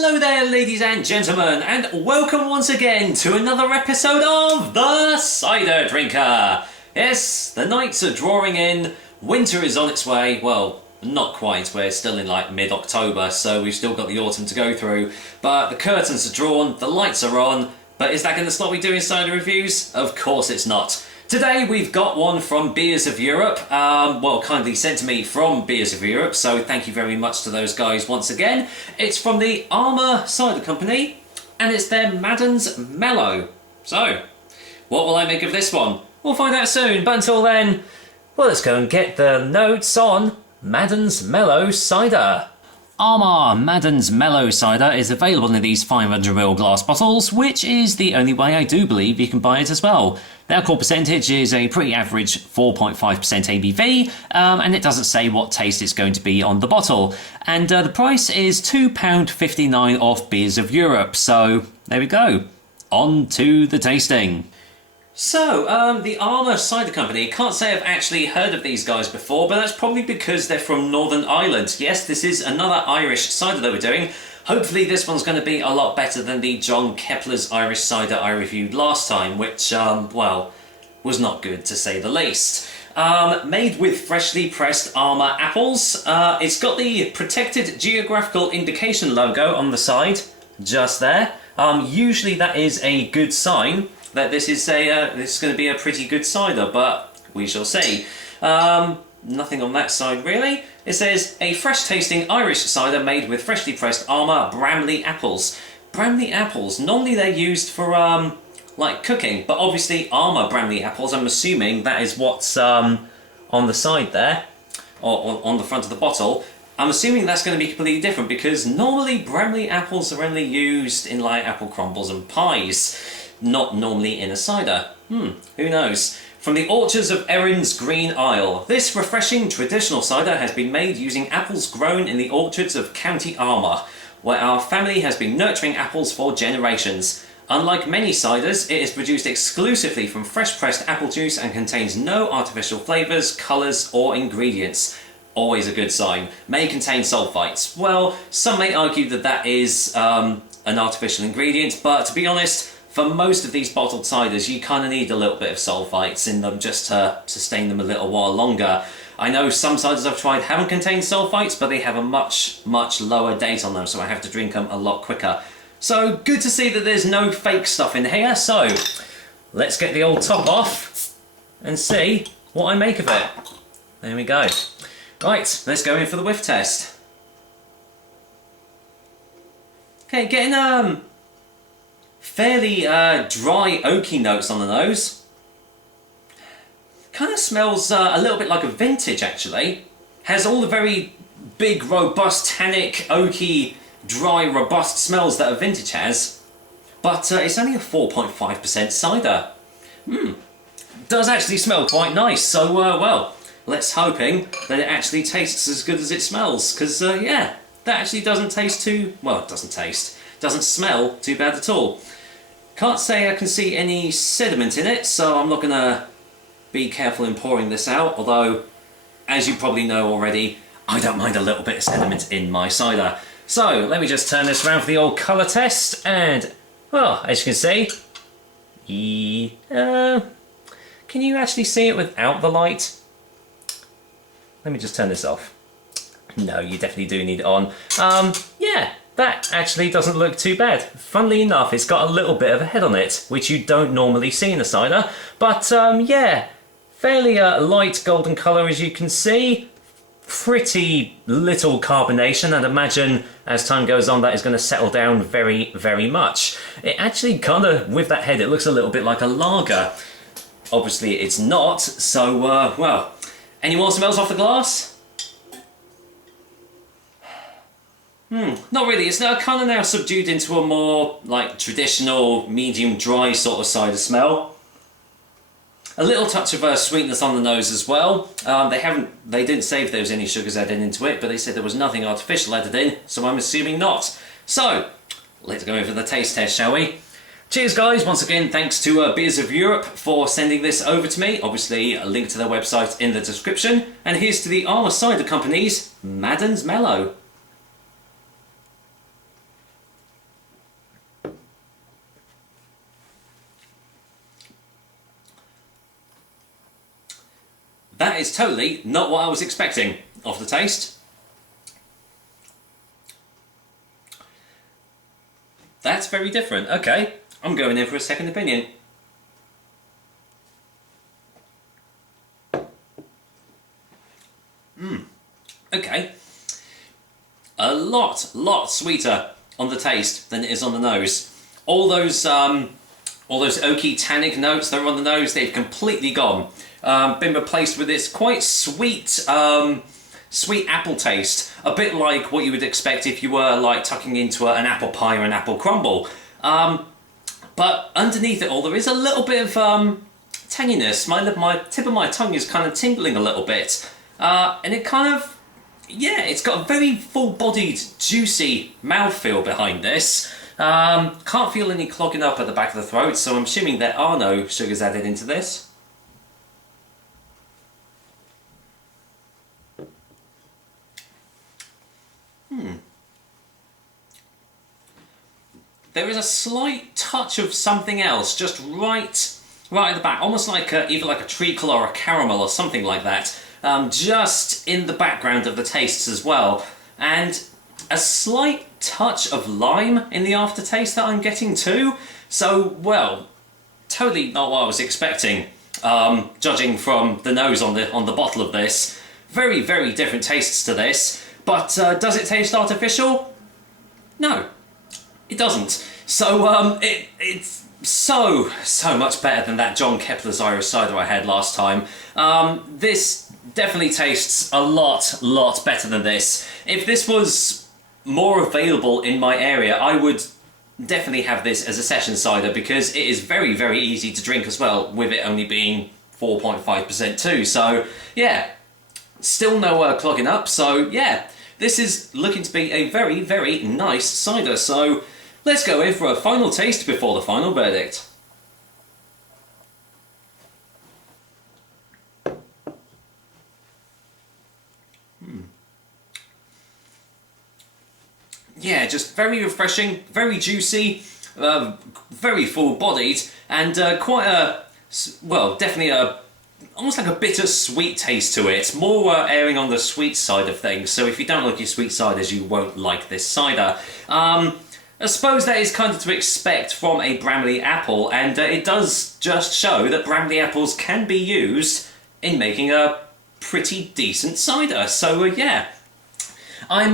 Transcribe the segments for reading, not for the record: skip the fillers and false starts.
Hello there, ladies and gentlemen, and welcome once again to another episode of The Cider Drinker. Yes, the nights are drawing in, winter is on its way. Well, not quite, we're still in like mid-October, so we've still got the autumn to go through. But the curtains are drawn, the lights are on, but is that going to stop me doing cider reviews? Of course it's not. Today we've got one from Beers of Europe, well, kindly sent to me from Beers of Europe, so thank you very much to those guys once again. It's from the Armagh Cider Company, and it's their Maddens Mellow. So, what will I make of this one? We'll find out soon, but until then, well, let's go and get the notes on Maddens Mellow Cider. Armagh Maddens Mellow Cider is available in these 500ml glass bottles, which is the only way I do believe you can buy it as well. The alcohol percentage is a pretty average 4.5% ABV, and it doesn't say what taste it's going to be on the bottle. And the price is £2.59 off Beers of Europe, so there we go. On to the tasting. So, the Armagh Cider Company, can't say I've actually heard of these guys before, but that's probably because they're from Northern Ireland. Yes, this is another Irish cider that we're doing. Hopefully this one's going to be a lot better than the John Kepler's Irish cider I reviewed last time, which, well, was not good to say the least. Made with freshly pressed Armagh apples. It's got the protected geographical indication logo on the side, just there. Usually that is a good sign that this is going to be a pretty good cider, but we shall see. Nothing on that side really. It says a fresh tasting Irish cider made with freshly pressed Armagh Bramley apples. Bramley apples, normally they're used for like cooking, but obviously Armagh Bramley apples, I'm assuming that is what's on the side there, or on the front of the bottle. I'm assuming that's going to be completely different because normally Bramley apples are only used in like apple crumbles and pies, not normally in a cider. Who knows? From the orchards of Erin's Green Isle, this refreshing traditional cider has been made using apples grown in the orchards of County Armagh, where our family has been nurturing apples for generations. Unlike many ciders, it is produced exclusively from fresh pressed apple juice and contains no artificial flavours, colours or ingredients. Always a good sign. May contain sulfites. Well, some may argue that that is an artificial ingredient, but to be honest, for most of these bottled ciders, you kind of need a little bit of sulfites in them just to sustain them a little while longer. I know some ciders I've tried haven't contained sulfites, but they have a much lower date on them, so I have to drink them a lot quicker. So good to see that there's no fake stuff in here. So let's get the old top off and see what I make of it. There we go. Right, let's go in for the whiff test. Okay, getting fairly dry oaky notes on the nose. Kind of smells a little bit like a vintage actually. Has all the very big, robust, tannic, oaky, dry, robust smells that a vintage has. But it's only a 4.5% cider. Does actually smell quite nice, so well, let's hoping that it actually tastes as good as it smells. Because yeah, that actually doesn't taste too, well, it doesn't smell too bad at all. Can't say I can see any sediment in it, so I'm not going to be careful in pouring this out, although, as you probably know already, I don't mind a little bit of sediment in my cider. So, let me just turn this around for the old colour test, and, well, as you can see, can you actually see it without the light? Let me just turn this off. No, you definitely do need it on. Yeah. That actually doesn't look too bad. Funnily enough, it's got a little bit of a head on it, which you don't normally see in a cider. But yeah, fairly light golden colour as you can see. Pretty little carbonation, and imagine as time goes on that is going to settle down very much. It actually kind of, with that head, it looks a little bit like a lager. Obviously it's not, so well. Any more smells off the glass? Not really. It's now kind of subdued into a more like traditional medium dry sort of cider smell. A little touch of sweetness on the nose as well. They didn't say if there was any sugars added into it, but they said there was nothing artificial added in, so I'm assuming not. So let's go in for the taste test, shall we? Cheers guys, once again thanks to Beers of Europe for sending this over to me. Obviously a link to their website in the description. And here's to the Armagh Cider Company's Maddens Mellow. that is totally not what I was expecting off the taste. That's very different. Okay, I'm going in for a second opinion. Okay. A lot sweeter on the taste than it is on the nose. All those oaky tannic notes that are on the nose, they've completely gone. Been replaced with this quite sweet, sweet apple taste. A bit like what you would expect if you were like tucking into an apple pie or an apple crumble. But underneath it all, there is a little bit of tanginess. My tip of my tongue is kind of tingling a little bit. And it kind of, yeah, it's got a very full-bodied, juicy mouthfeel behind this. Can't feel any clogging up at the back of the throat, so I'm assuming there are no sugars added into this. There is a slight touch of something else, just right at the back, almost like either like a treacle or a caramel or something like that. Just in the background of the tastes as well, and a slight touch of lime in the aftertaste that I'm getting too. So, well, totally not what I was expecting, judging from the nose on the bottle of this. Very, very different tastes to this, but does it taste artificial? No, it doesn't. So it's so much better than that John Kepler's Irish cider I had last time. This definitely tastes a lot better than this. If this was more available in my area, I would definitely have this as a session cider, because it is very, very easy to drink as well, with it only being 4.5% too. So yeah, still no clogging up. So yeah, this is looking to be a very, very nice cider. So let's go in for a final taste before the final verdict. Yeah, just very refreshing, very juicy, very full-bodied, and quite a, well, definitely almost like a bitter-sweet taste to it. More erring on the sweet side of things, so if you don't like your sweet ciders, you won't like this cider. I suppose that is kind of to expect from a Bramley apple, and it does just show that Bramley apples can be used in making a pretty decent cider. So yeah, I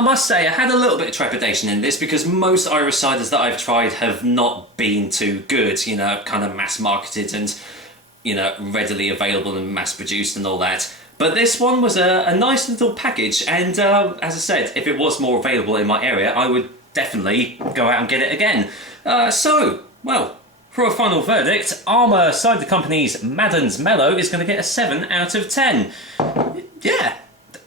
must say I had a little bit of trepidation in this, because most Irish ciders that I've tried have not been too good. You know, kind of mass marketed and, you know, readily available and mass produced and all that. But this one was a nice little package, and as I said, if it was more available in my area, I would definitely go out and get it again. So, well, for a final verdict, Armagh Cider Company's Maddens Mellow is going to get a 7 out of 10. Yeah,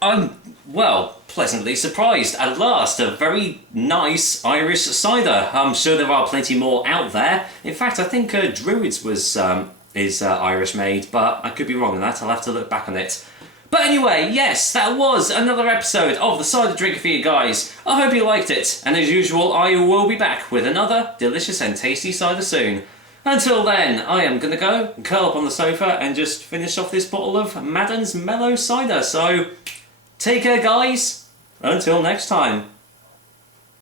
I'm, well, pleasantly surprised. At last, a very nice Irish cider. I'm sure there are plenty more out there. In fact, I think Druids is Irish made, but I could be wrong on that. I'll have to look back on it. But anyway, yes, that was another episode of the Cider Drinker for you guys. I hope you liked it, and as usual, I will be back with another delicious and tasty cider soon. Until then, I am going to go and curl up on the sofa and just finish off this bottle of Maddens Mellow cider. So, take care guys, until next time.